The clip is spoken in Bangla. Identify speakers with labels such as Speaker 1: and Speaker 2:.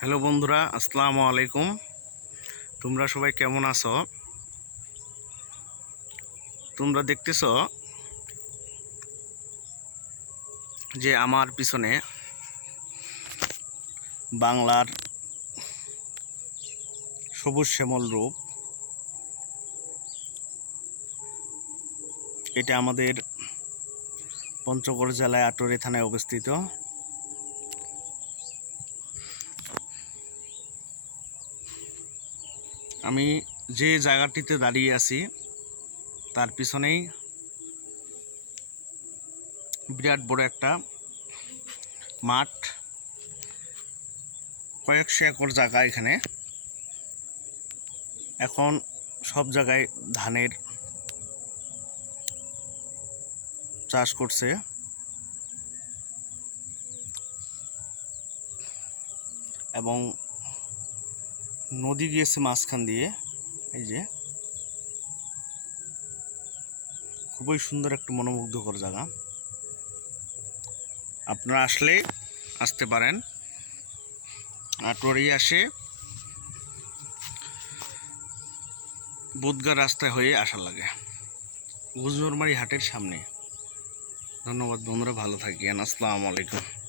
Speaker 1: হ্যালো বন্ধুরা, আসসালামু আলাইকুম। তোমরা সবাই কেমন আছো? তোমরা দেখতেছ যে আমার পিছনে বাংলার সবুজ শ্যামল রূপ। এটা আমাদের পঞ্চগড় জেলায় আটোরে থানায় অবস্থিত। আমি যে জায়গাটিতে দাঁড়িয়ে আছি, তার পিছনেই বিরাট বড় একটা মাঠ, কয়েকশো একর জায়গা এখানে। এখন সব জায়গায় ধানের চাষ করছে। এবং নদী গিয়েছে মাঝখান দিয়ে, এই যে। খুবই সুন্দর একটা মনোমুগ্ধকর জায়গা। আপনারা আসলে আসতে পারেন। আটোয়ারি আসে বুধগার রাস্তায় হয়ে আসা লাগে। গুজনরমারি হাটের সামনে। ধন্যবাদ বন্ধুরা, ভালো থাকিয়েন আসসালামু আলাইকুম।